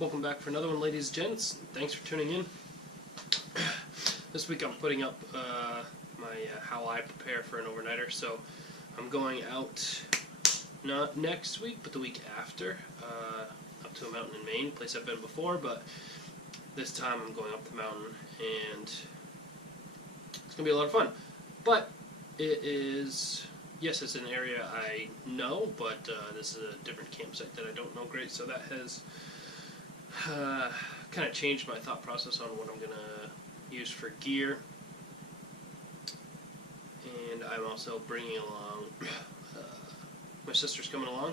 Welcome back for another one, ladies and gents. Thanks for tuning in. This week I'm putting up my how I prepare for an overnighter. So I'm going out not next week, but the week after, up to a mountain in Maine, a place I've been before, but this time I'm going up the mountain, and it's going to be a lot of fun. But it is, yes, it's an area I know, but this is a different campsite that I don't know great, so that has kind of changed my thought process on what I'm going to use for gear. And I'm also bringing along, my sister's coming along,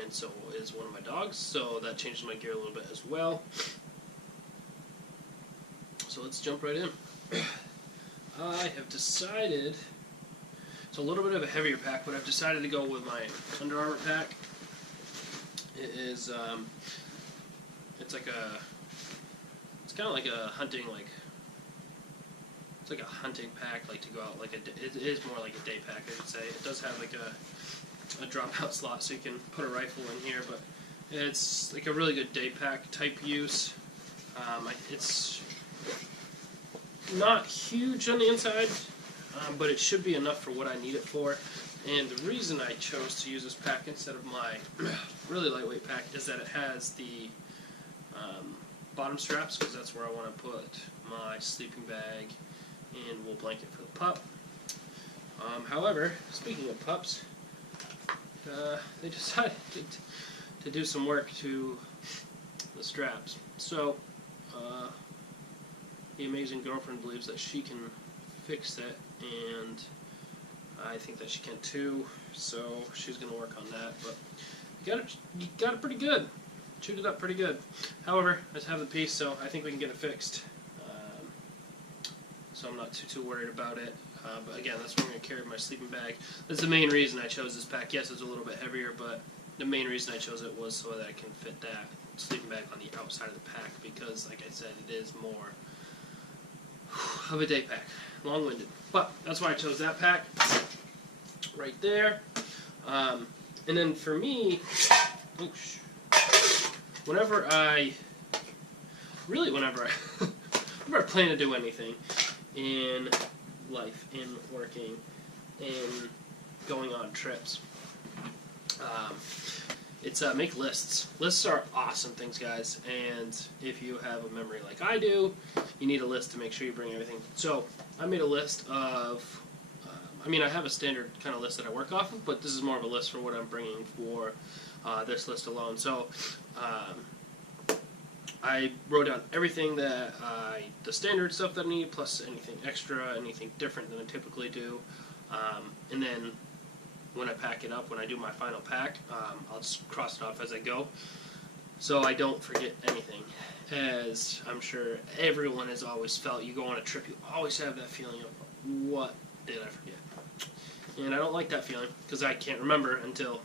and so is one of my dogs, so that changes my gear a little bit as well. So let's jump right in. I have decided, it's a little bit of a heavier pack, but I've decided to go with my Under Armour pack. It is, it's kind of like a hunting, it's like a hunting pack, like to go out, it is more like a day pack, I should say. It does have like a drop-out slot, so you can put a rifle in here, but it's like a really good day pack type use. It's not huge on the inside, but it should be enough for what I need it for. And the reason I chose to use this pack instead of my really lightweight pack is that it has the bottom straps, because that's where I want to put my sleeping bag and wool blanket for the pup. However, speaking of pups, they decided to do some work to the straps. So the amazing girlfriend believes that she can fix it, and I think that she can too, so she's going to work on that. But you got it pretty good. Chewed it up pretty good. However, I just have the piece, so I think we can get it fixed. So I'm not too worried about it. But again, that's where I'm going to carry my sleeping bag. That's the main reason I chose this pack. Yes, it's a little bit heavier, but the main reason I chose it was so that I can fit that sleeping bag on the outside of the pack, because, like I said, it is more of a day pack. Long-winded. But that's why I chose that pack right there. And then for me, whenever I plan to do anything in life, in working, in going on trips, it's make lists. Lists are awesome things, guys, and if you have a memory like I do, you need a list to make sure you bring everything. So I made a list of, I have a standard kind of list that I work off of, but this is more of a list for what I'm bringing for this list alone. So I wrote down everything that the standard stuff that I need, plus anything extra, anything different than I typically do, and then when I pack it up, when I do my final pack, I'll just cross it off as I go, so I don't forget anything. As I'm sure everyone has always felt, you go on a trip, you always have that feeling of, what did I forget? And I don't like that feeling, because I can't remember until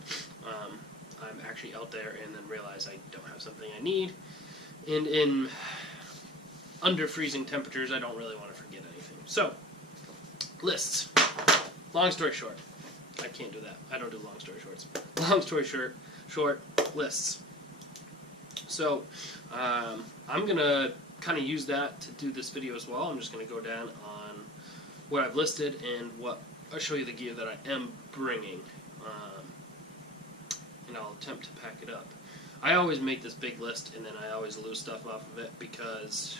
I'm actually out there and then realize I don't have something I need. And in under freezing temperatures, I don't really want to forget anything. So, lists. Long story short, I can't do that. I don't do long story shorts. Long story short, lists. So, I'm going to kind of use that to do this video as well. I'm just going to go down on what I've listed and I'll show you the gear that I am bringing. And I'll attempt to pack it up. I always make this big list, and then I always lose stuff off of it because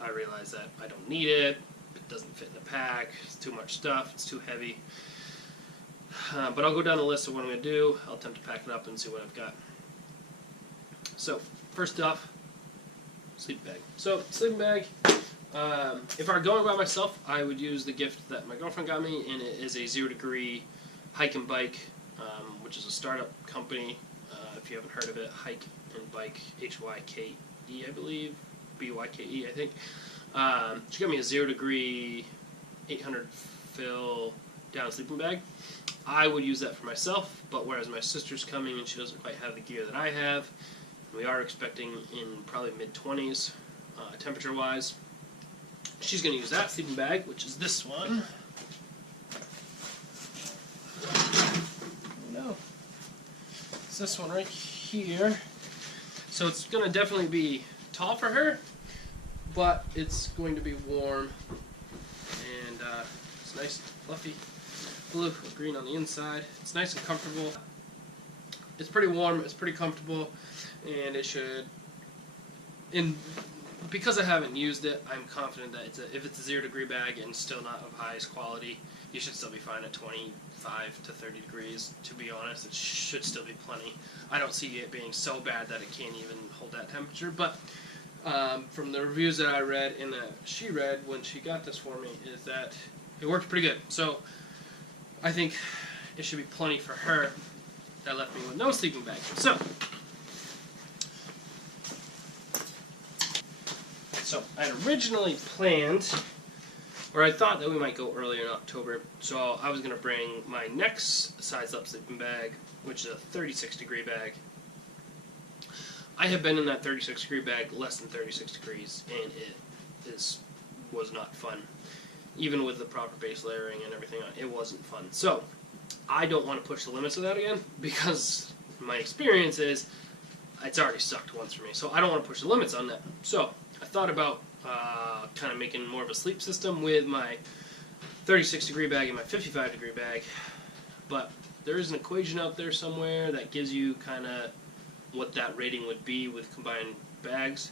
I realize that I don't need it, it doesn't fit in the pack, it's too much stuff, it's too heavy. But I'll go down the list of what I'm going to do, I'll attempt to pack it up and see what I've got. So, first off, sleeping bag. So, sleeping bag, if I were going by myself, I would use the gift that my girlfriend got me, and it is a 0 Degree hike and bike, which is a startup company. If you haven't heard of it, Hike and Bike, H-Y-K-E, I believe, B-Y-K-E, I think. She got me a 0 Degree 800 fill down sleeping bag. I would use that for myself, but whereas my sister's coming and she doesn't quite have the gear that I have, we are expecting in probably mid-20s temperature-wise. She's going to use that sleeping bag, which is this one. Oh no. It's this one right here. So it's going to definitely be tall for her, but it's going to be warm, and it's nice and fluffy, blue with green on the inside. It's nice and comfortable. It's pretty warm, it's pretty comfortable, and it should, because I haven't used it, I'm confident that if it's a 0 degree bag and still not of highest quality, you should still be fine at 25 to 30 degrees. To be honest, it should still be plenty. I don't see it being so bad that it can't even hold that temperature, but from the reviews that I read and that she read when she got this for me, is that it worked pretty good. So I think it should be plenty for her. That left me with no sleeping bag. So I had originally planned, or I thought that we might go earlier in October, so I was going to bring my next size up sleeping bag, which is a 36 degree bag. I have been in that 36 degree bag less than 36 degrees, and it was not fun. Even with the proper base layering and everything on it, it wasn't fun. So I don't want to push the limits of that again, because my experience is it's already sucked once for me. So I don't want to push the limits on that. So I thought about kind of making more of a sleep system with my 36 degree bag and my 55 degree bag. But there is an equation out there somewhere that gives you kind of what that rating would be with combined bags.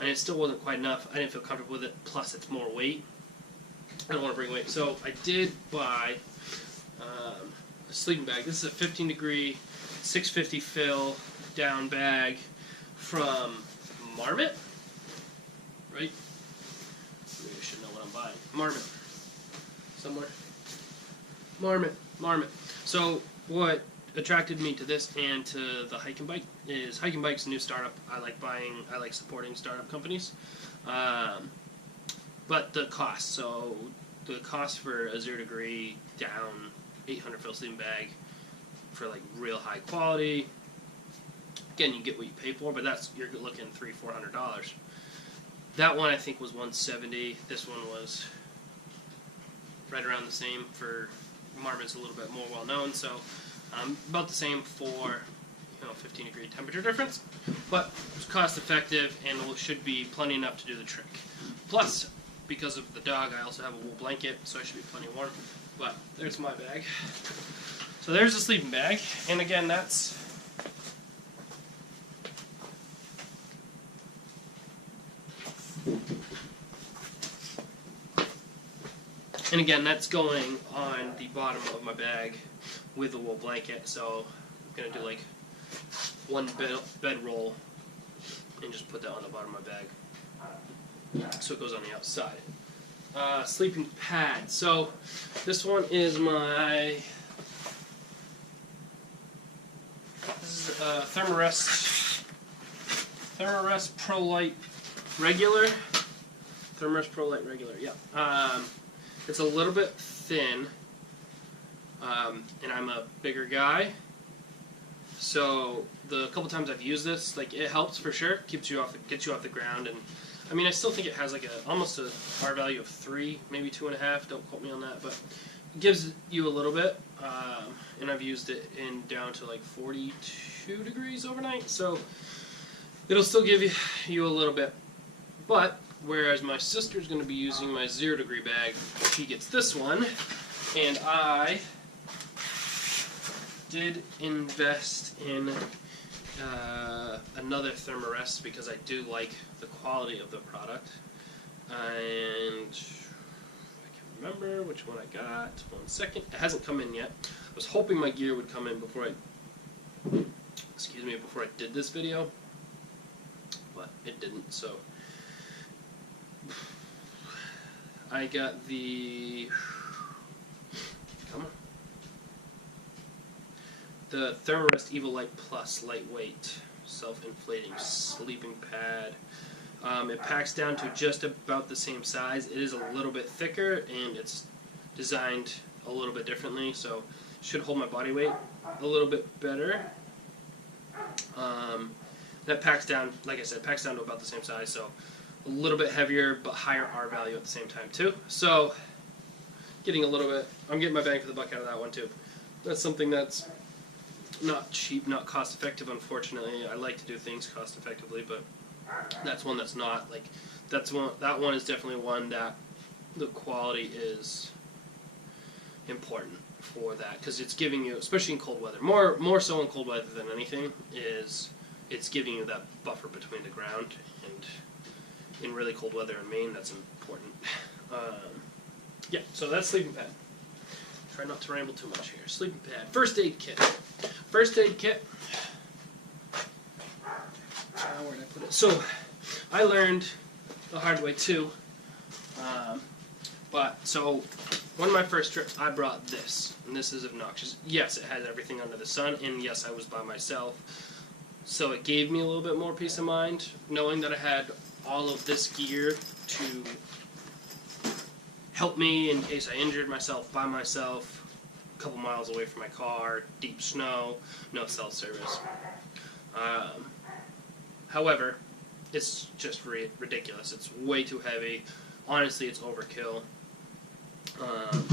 And it still wasn't quite enough. I didn't feel comfortable with it. Plus it's more weight. I don't want to bring weight. So I did buy a sleeping bag. This is a 15 degree 650 fill down bag from Marmot, right? Maybe I should know what I'm buying. Marmot. Somewhere. Marmot. So what attracted me to this and to the Hike and Bike is Hike and Bike's a new startup. I like supporting startup companies. But the cost. So the cost for a 0 degree down 800 fill sleeping bag for like real high quality. Again, you get what you pay for, but you're looking $300-400. That one I think was $170. This one was right around the same. For Marmot's a little bit more well known, so about the same for 15 degree temperature difference. But it's cost effective and should be plenty enough to do the trick. Plus, because of the dog, I also have a wool blanket, so I should be plenty warm. But there's my bag. So there's the sleeping bag, and again, that's going on the bottom of my bag with the wool blanket. So I'm gonna do like one bed roll and just put that on the bottom of my bag, so it goes on the outside. Sleeping pad. So this one is my Thermarest Pro Light Regular. Thermarest Pro Light Regular. Yeah. It's a little bit thin, and I'm a bigger guy. So the couple times I've used this, like, it helps for sure. Gets you off the ground, and I mean, I still think it has like almost a R value of 3, maybe 2.5. Don't quote me on that, but it gives you a little bit. And I've used it down to like 42 degrees overnight, so it'll still give you a little bit. But whereas my sister's going to be using my 0 degree bag, she gets this one, and I did invest in another Thermarest because I do like the quality of the product, and I can't remember which one I got. 1 second. It hasn't come in yet. I was hoping my gear would come in before I did this video, but it didn't. So I got the Thermarest Evil Light Plus lightweight self-inflating sleeping pad. It packs down to just about the same size. It is a little bit thicker, and it's designed a little bit differently, so should hold my body weight a little bit better. That packs down, like I said, packs down to about the same size, so a little bit heavier but higher R value at the same time too. So I'm getting my bang for the buck out of that one too. That's something that's not cheap, not cost effective. Unfortunately, I like to do things cost effectively, but that's one that's not. Like that one is definitely one that the quality is important for that, because it's giving you, especially in cold weather, more so in cold weather than anything, is it's giving you that buffer between the ground, and in really cold weather in Maine, that's important. Yeah, so that's sleeping pad. Try not to ramble too much here. Sleeping pad. First aid kit. First aid kit. Where did I put it? So, I learned the hard way too. So one of my first trips, I brought this, and this is obnoxious. Yes, it has everything under the sun, and yes, I was by myself. So it gave me a little bit more peace of mind, knowing that I had all of this gear to help me in case I injured myself by myself, a couple miles away from my car, deep snow, no cell service. However, it's just ridiculous. It's way too heavy. Honestly, it's overkill.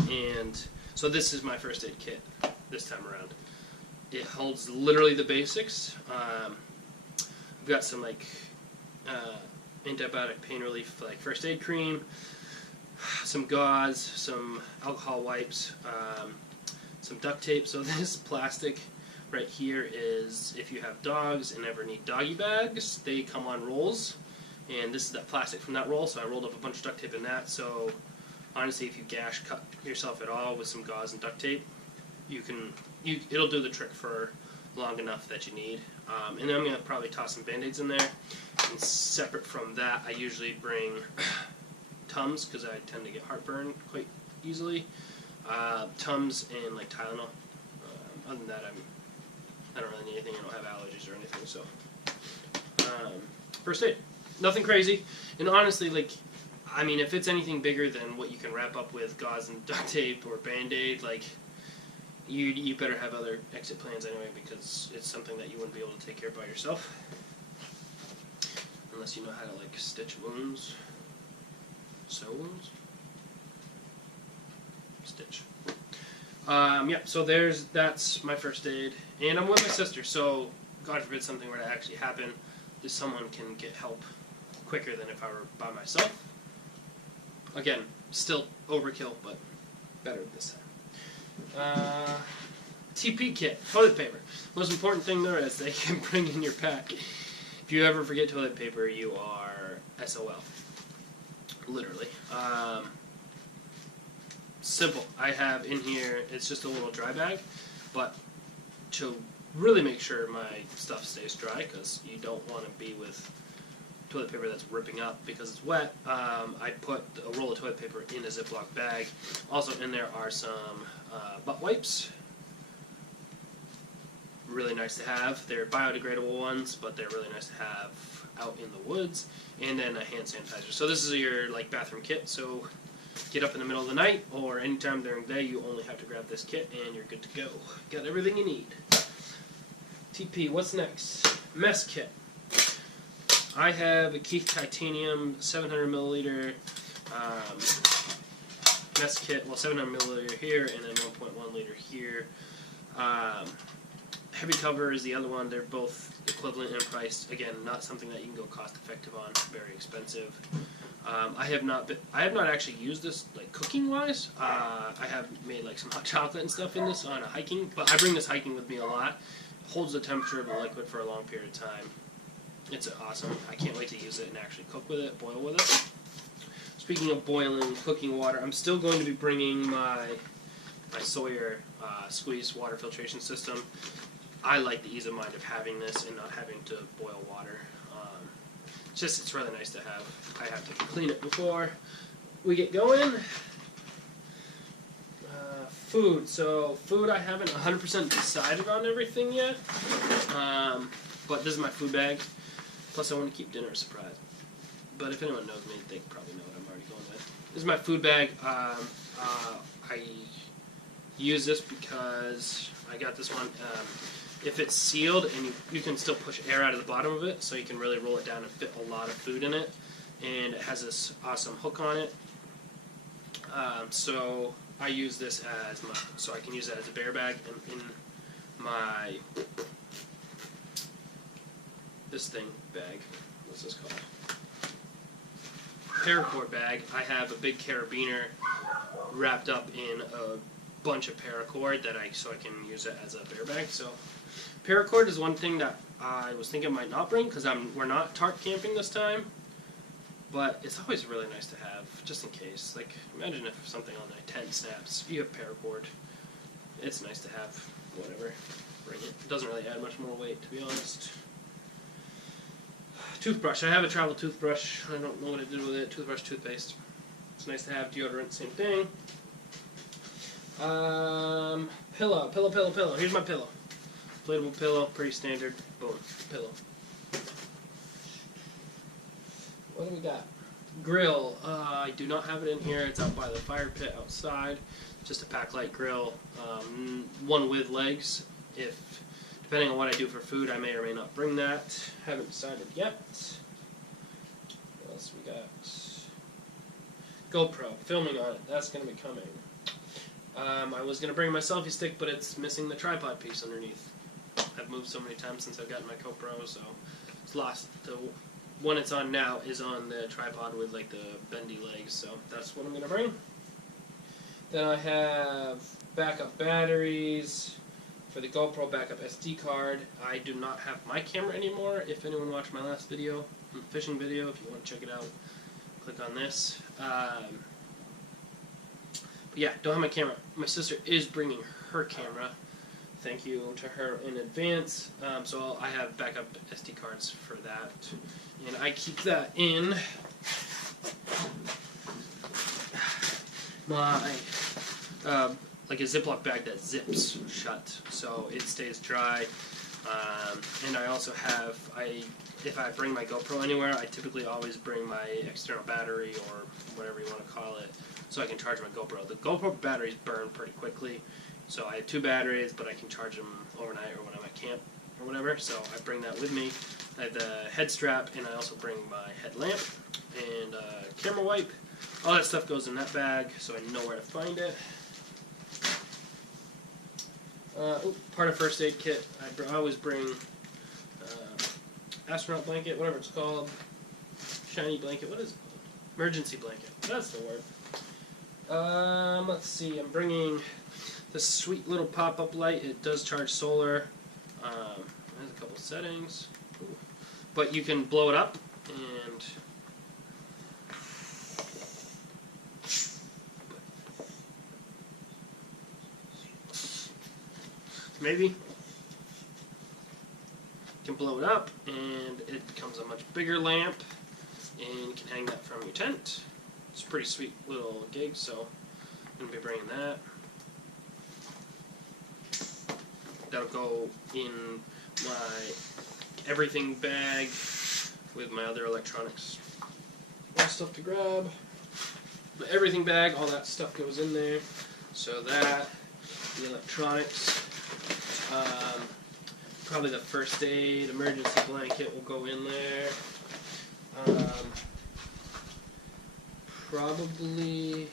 And so this is my first aid kit this time around. It holds literally the basics. I've got some antibiotic pain relief, like first aid cream, some gauze, some alcohol wipes, some duct tape. So this plastic right here is, if you have dogs and ever need doggy bags, they come on rolls, and this is that plastic from that roll. So I rolled up a bunch of duct tape in that. So honestly, if you cut yourself at all with some gauze and duct tape, it'll do the trick for long enough that you need. And then I'm going to probably toss some Band-Aids in there. And separate from that, I usually bring Tums, because I tend to get heartburn quite easily. Tums and like Tylenol. Other than that, I don't really need anything. I don't have allergies or anything. So first aid, nothing crazy. And honestly, if it's anything bigger than what you can wrap up with gauze and duct tape or Band-Aid, you better have other exit plans anyway, because it's something that you wouldn't be able to take care of by yourself. Unless you know how to stitch wounds, sew wounds, stitch. Yeah, so that's my first aid. And I'm with my sister, so God forbid something were to actually happen, someone can get help quicker than if I were by myself. Again, still overkill, but better this time. TP kit, toilet paper. Most important thing there is, they can bring in your pack. If you ever forget toilet paper, you are SOL. Literally. Simple. I have in here, it's just a little dry bag, but to really make sure my stuff stays dry, because you don't want to be with toilet paper that's ripping up because it's wet, I put a roll of toilet paper in a Ziploc bag. Also in there are some butt wipes. Really nice to have. They're biodegradable ones, but they're really nice to have out in the woods. And then a hand sanitizer. So this is your bathroom kit. So get up in the middle of the night or anytime during the day, you only have to grab this kit and you're good to go. Got everything you need. TP, what's next? Mess kit. I have a Keith Titanium 700 milliliter mess kit. Well, 700 milliliter here and then 1.1 liter here. Heavy cover is the other one. They're both equivalent in price. Again, not something that you can go cost effective on. Very expensive. I have not actually used this cooking wise. I have made some hot chocolate and stuff in this on a hiking, but I bring this hiking with me a lot. It holds the temperature of the liquid for a long period of time. It's awesome. I can't wait to use it and actually cook with it, boil with it. Speaking of boiling, cooking water, I'm still going to be bringing my Sawyer squeeze water filtration system. I like the ease of mind of having this and not having to boil water. It's really nice to have. I have to clean it before we get going. Food. So food, I haven't 100% decided on everything yet. But this is my food bag. Plus I want to keep dinner a surprise. But if anyone knows me, they probably know what I'm already going with. This is my food bag. I use this because I got this one. If it's sealed, and you can still push air out of the bottom of it, so you can really roll it down and fit a lot of food in it. And it has this awesome hook on it. So I use this so I can use that as a bear bag in my this thing bag. What's this called? Paracord bag. I have a big carabiner wrapped up in a bunch of paracord so I can use it as a bear bag. So paracord is one thing that I was thinking I might not bring because we're not tarp camping this time. But it's always really nice to have, just in case. Like, imagine if something on the tent snaps, you have paracord. It's nice to have whatever. Bring it. It doesn't really add much more weight, to be honest. Toothbrush. I have a travel toothbrush. I don't know what I did with it. Toothbrush, toothpaste. It's nice to have. Deodorant, same thing. Pillow. Here's my pillow. Inflatable pillow, pretty standard. Boom, pillow. What do we got? Grill. I do not have it in here. It's out by the fire pit outside. Just a pack light grill. One with legs. Depending on what I do for food, I may or may not bring that. Haven't decided yet. What else we got? GoPro. Filming on it. That's going to be coming. I was going to bring my selfie stick, but it's missing the tripod piece underneath. I've moved so many times since I've gotten my GoPro, so it's lost. The one it's on now is on the tripod with like the bendy legs, so that's what I'm going to bring. Then I have backup batteries for the GoPro, backup SD card. I do not have my camera anymore. If anyone watched my last video, fishing video, if you want to check it out, click on this. But yeah, don't have my camera. My sister is bringing her camera. Thank you to her in advance. So I have backup SD cards for that. And I keep that in my, like a Ziploc bag that zips shut, so it stays dry. And I also have, if I bring my GoPro anywhere, I typically always bring my external battery or whatever you want to call it, so I can charge my GoPro. The GoPro batteries burn pretty quickly, so I have 2 batteries, but I can charge them overnight or when I'm at camp or whatever, so I bring that with me. I have the head strap, and I also bring my headlamp and camera wipe. All that stuff goes in that bag, so I know where to find it. Part of first aid kit, I always bring astronaut blanket, whatever it's called, shiny blanket, what is it called? Emergency blanket, that's the word. Let's see, I'm bringing this sweet little pop-up light. It does charge solar. There's a couple settings. Ooh. But you can blow it up and maybe you can blow it up and it becomes a much bigger lamp, and you can hang that from your tent. It's a pretty sweet little gig, so I'm going to be bringing that. That'll go in my everything bag with my other electronics. More stuff to grab. My everything bag, all that stuff goes in there. So that, the electronics, probably the first aid, emergency blanket will go in there. Probably,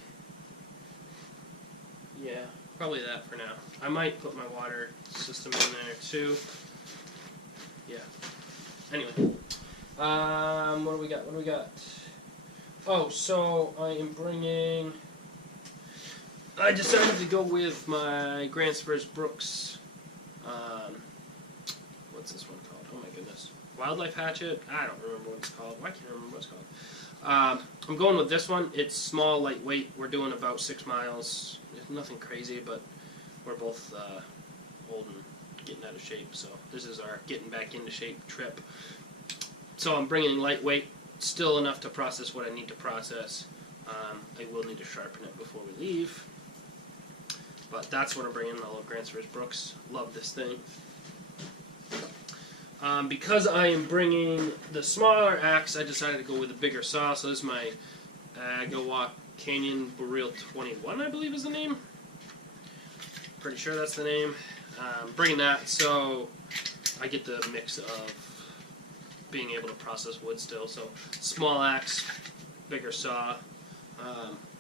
yeah, probably that for now. I might put my water system in there too. Yeah. Anyway, what do we got? What do we got? Oh, so I am bringing. I decided to go with my Gransfors Brooks. What's this one called? Oh my goodness. Wildlife hatchet? I don't remember what it's called. Why can't I remember what it's called? I'm going with this one. It's small, lightweight. We're doing about 6 miles. It's nothing crazy, but we're both old and getting out of shape. So this is our getting back into shape trip. So I'm bringing lightweight, still enough to process what I need to process. I will need to sharpen it before we leave. But that's what I'm bringing. I love Gransfors Brooks. Love this thing. Because I am bringing the smaller axe, I decided to go with a bigger saw. So this is my Agawak Canyon Boreal 21, I believe is the name. Pretty sure that's the name. Bringing that so I get the mix of being able to process wood still. So small axe, bigger saw.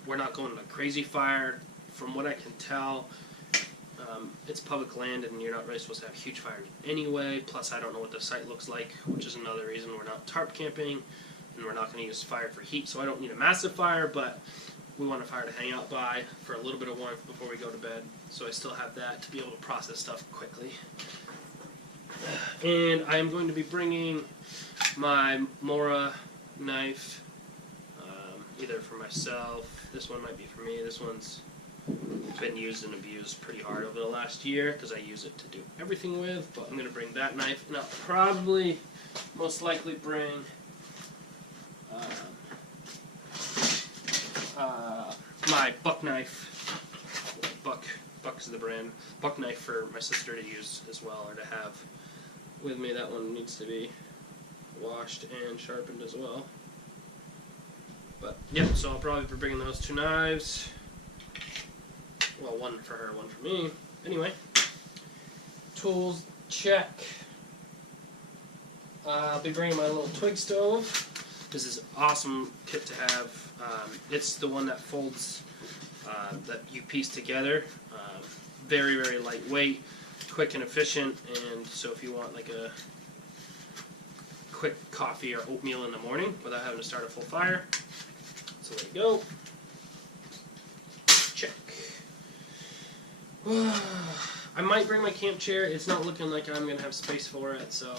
We're not going to crazy fire. From what I can tell, It's public land and you're not really supposed to have huge fires anyway. Plus, I don't know what the site looks like, which is another reason we're not tarp camping, and we're not going to use fire for heat. So I don't need a massive fire, but we want a fire to hang out by for a little bit of warmth before we go to bed. So I still have that to be able to process stuff quickly. And I am going to be bringing my Mora knife, either for myself. This one might be for me. This one's been used and abused pretty hard over the last year because I use it to do everything with. But I'm going to bring that knife, and I'll probably, most likely, bring my buck knife. Buck is the brand. Buck knife for my sister to use as well, or to have with me. That one needs to be washed and sharpened as well. But yeah, so I'll probably be bringing those two knives. Well, one for her, one for me. Anyway, tools, check. I'll be bringing my little twig stove. This is an awesome kit to have. It's the one that folds, that you piece together. Very, very lightweight, quick and efficient, and so if you want like a quick coffee or oatmeal in the morning without having to start a full fire, that's the way to go. Check. I might bring my camp chair. It's not looking like I'm going to have space for it, so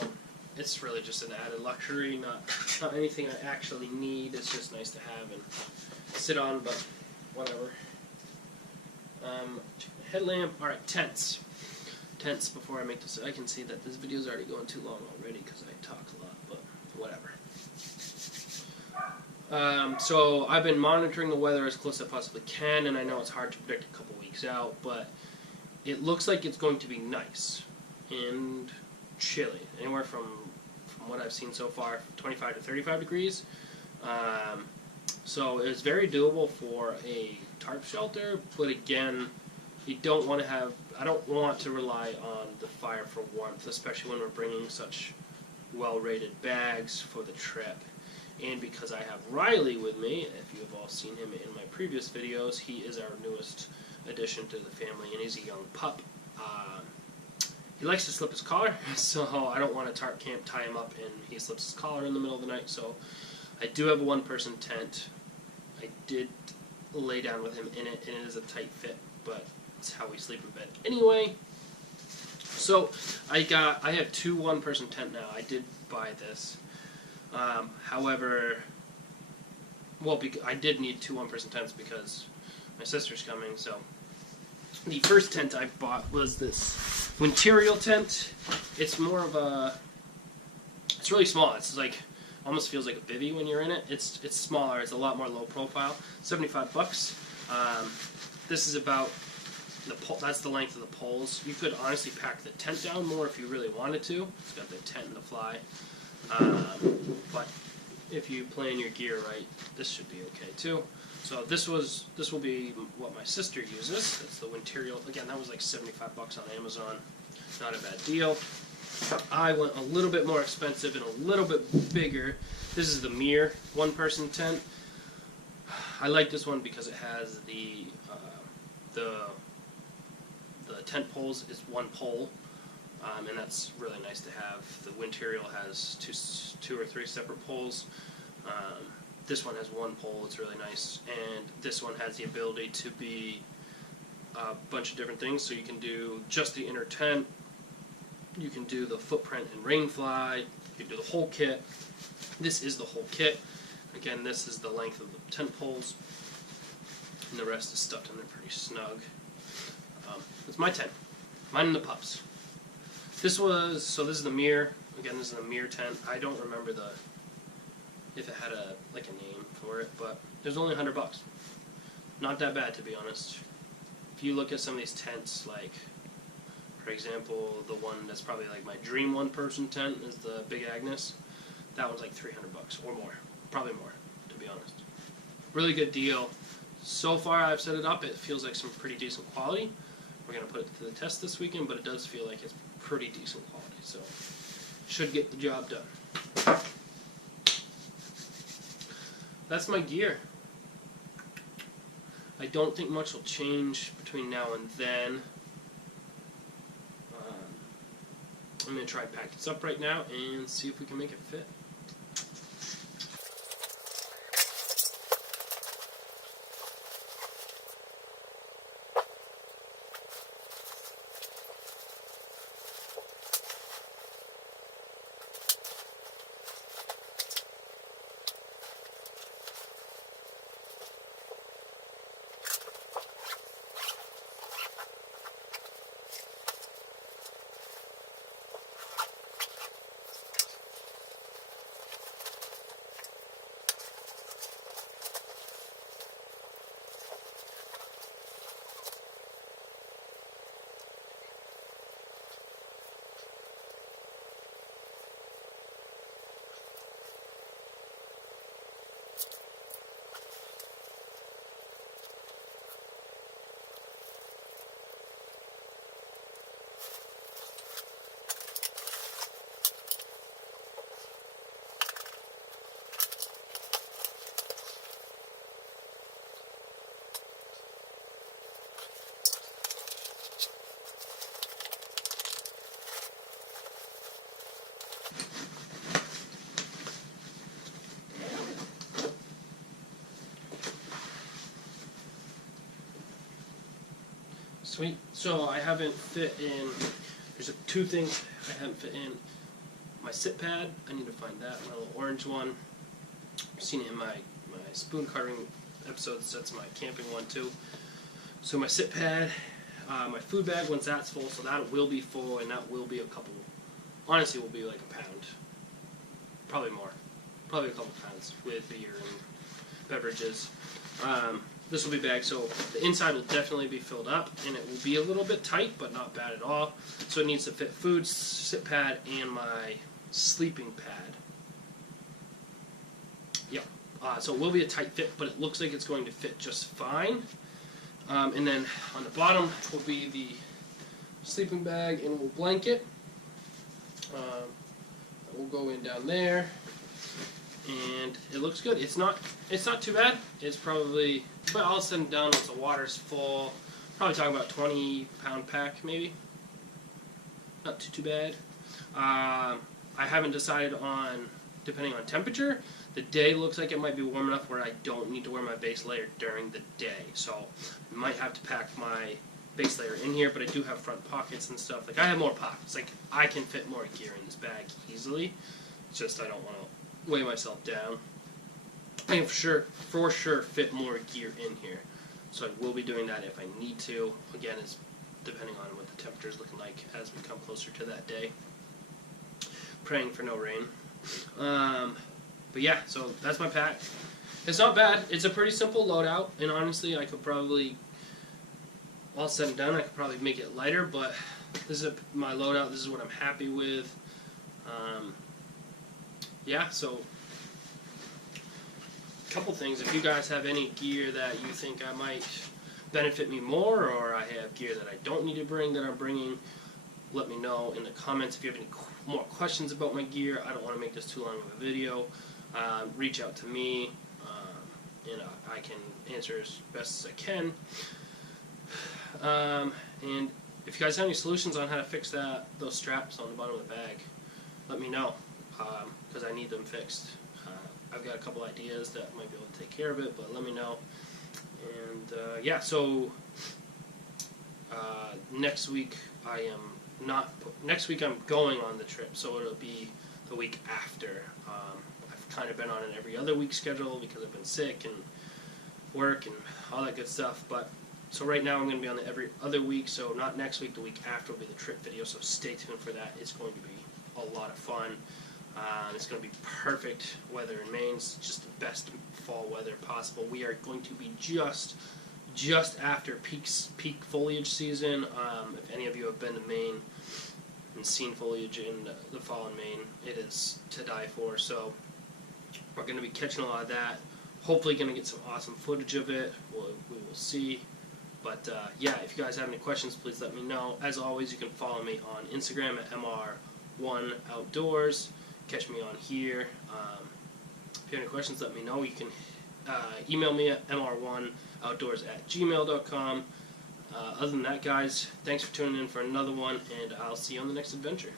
it's really just an added luxury, not anything I actually need. It's just nice to have and sit on, but whatever. Headlamp. Alright, tents. Tents, before I make this, I can see that this video's already going too long already because I talk a lot, but whatever. So I've been monitoring the weather as close as I possibly can, and I know it's hard to predict a couple weeks out, but it looks like it's going to be nice and chilly. Anywhere from what I've seen so far, 25 to 35 degrees. So it's very doable for a tarp shelter, but again, you don't want to have, I don't want to rely on the fire for warmth, especially when we're bringing such well-rated bags for the trip. And because I have Riley with me, if you have all seen him in my previous videos, he is our newest addition to the family, and he's a young pup. He likes to slip his collar, so I don't want to tarp camp, tie him up, and he slips his collar in the middle of the night. So I do have a one-person tent. I did lay down with him in it, and it is a tight fit, but it's how we sleep in bed anyway. So I have two one-person tent now. I did buy this. However, well, I did need two one-person tents because my sister's coming. So the first tent I bought was this Winterial tent. It's more of a, it's really small. It's like, almost feels like a bivvy when you're in it. It's smaller. It's a lot more low profile. $75. This is about that's the length of the poles. You could honestly pack the tent down more if you really wanted to. It's got the tent and the fly. But if you plan your gear right, this should be okay too. So this will be what my sister uses. It's the Winterial. Again, that was like $75 on Amazon. Not a bad deal. I went a little bit more expensive and a little bit bigger. This is the Mir one-person tent. I like this one because it has the tent poles is one pole, and that's really nice to have. The Winterial has two or three separate poles. This one has one pole. It's really nice, and this one has the ability to be a bunch of different things. So you can do just the inner tent. You can do the footprint and rainfly. You can do the whole kit. This is the whole kit. Again, this is the length of the tent poles, and the rest is stuffed in there pretty snug. It's my tent. Mine and the pups. This is the Mir. Again, this is the Mir tent. I don't remember if it had a name for it, but it was only $100. Not that bad, to be honest. If you look at some of these tents, like, for example, the one that's probably like my dream one-person tent is the Big Agnes. That one's like $300 or more. Probably more, to be honest. Really good deal. So far I've set it up, it feels like some pretty decent quality. We're going to put it to the test this weekend, but it does feel like it's pretty decent quality, so should get the job done. That's my gear. I don't think much will change between now and then. going to try and pack this up right now and see if we can make it fit. Sweet. So I haven't fit in, there's two things I haven't fit in. My sit pad, I need to find that, my little orange one. I've seen it in my spoon carving episodes, that's my camping one too. So my sit pad, my food bag, once that's full, so that will be full, and that will be a couple, honestly will be like a pound. Probably more. Probably a couple pounds with beer and beverages. This will be bagged, so the inside will definitely be filled up, and it will be a little bit tight, but not bad at all. So it needs to fit food, sit pad, and my sleeping pad. Yep. So it will be a tight fit, but it looks like it's going to fit just fine. And then on the bottom will be the sleeping bag and a little blanket. We'll go in down there. And it looks good. It's not too bad. It's probably, but all said and done, once the water's full, probably talking about 20-pound pack maybe. Not too bad. I haven't decided on, depending on temperature, the day looks like it might be warm enough where I don't need to wear my base layer during the day. So I might have to pack my base layer in here, but I do have front pockets and stuff. Like I have more pockets. Like I can fit more gear in this bag easily. It's just I don't want to weigh myself down. I can for sure fit more gear in here, so I will be doing that if I need to. Again, it's depending on what the temperature is looking like as we come closer to that day. Praying for no rain. But yeah, so that's my pack. It's not bad. It's a pretty simple loadout, and honestly, I could probably, all said and done, I could probably make it lighter. But this is my loadout. This is what I'm happy with. Yeah, so a couple things. If you guys have any gear that you think I might benefit me more, or I have gear that I don't need to bring that I'm bringing, let me know in the comments. If you have any more questions about my gear, I don't want to make this too long of a video. Reach out to me, and I can answer as best as I can. And if you guys have any solutions on how to fix those straps on the bottom of the bag, let me know. Because I need them fixed. I've got a couple ideas that might be able to take care of it, but let me know. And yeah, so next week next week I'm going on the trip, so it'll be the week after. I've kind of been on an every other week schedule because I've been sick and work and all that good stuff. But so right now I'm going to be on the every other week, so not next week, the week after will be the trip video, so stay tuned for that. It's going to be a lot of fun. It's going to be perfect weather in Maine. It's just the best fall weather possible. We are going to be just after peak foliage season. If any of you have been to Maine and seen foliage in the fall in Maine, it is to die for. So we're going to be catching a lot of that. Hopefully going to get some awesome footage of it. We will see. But yeah, if you guys have any questions, please let me know. As always, you can follow me on Instagram at MR1Outdoors. Catch me on here. If you have any questions, let me know. You can email me at mr1outdoors@gmail.com. Other than that, guys, thanks for tuning in for another one, and I'll see you on the next adventure.